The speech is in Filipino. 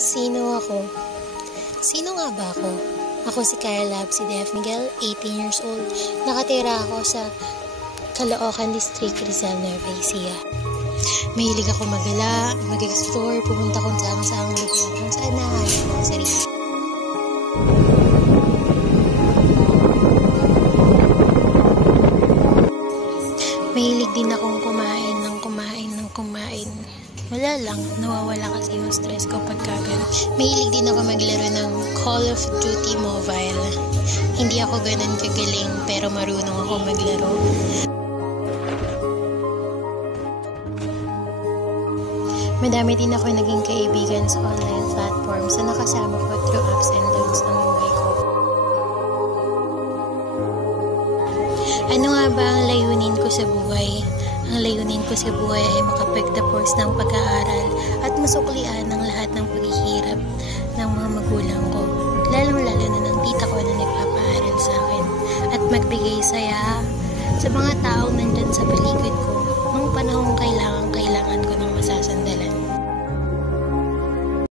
Sino ako? Sino nga ba ako? Ako si Kyla Def Miguel, 18 years old. Nakatira ako sa Caloocan District, Rizal, Nueva Ecija. Mahilig ako magala, mag-explore, pumunta kung saan lugar, kung saan nahanap ako sa sarili. Mahilig din akong kumain. Wala lang, nawawala kasi yung stress ko pagka ganun. Mahilig din ako maglaro ng Call of Duty Mobile. Hindi ako ganun kagaling, pero marunong ako maglaro. Madami din ako naging kaibigan sa online platforms na nakasama ko through ups and downs ng buhay ko. Ano nga ba ang layunin ko sa buhay? Ang layunin ko sa buhay ay makapagtapos ng pag-aaral at masuklian ang lahat ng paghihirap ng mga magulang ko. Lalong-lalo na ng tita ko na nagpapaaral sa akin. At magbigay saya sa mga taong nandyan sa paligid ko nung panahong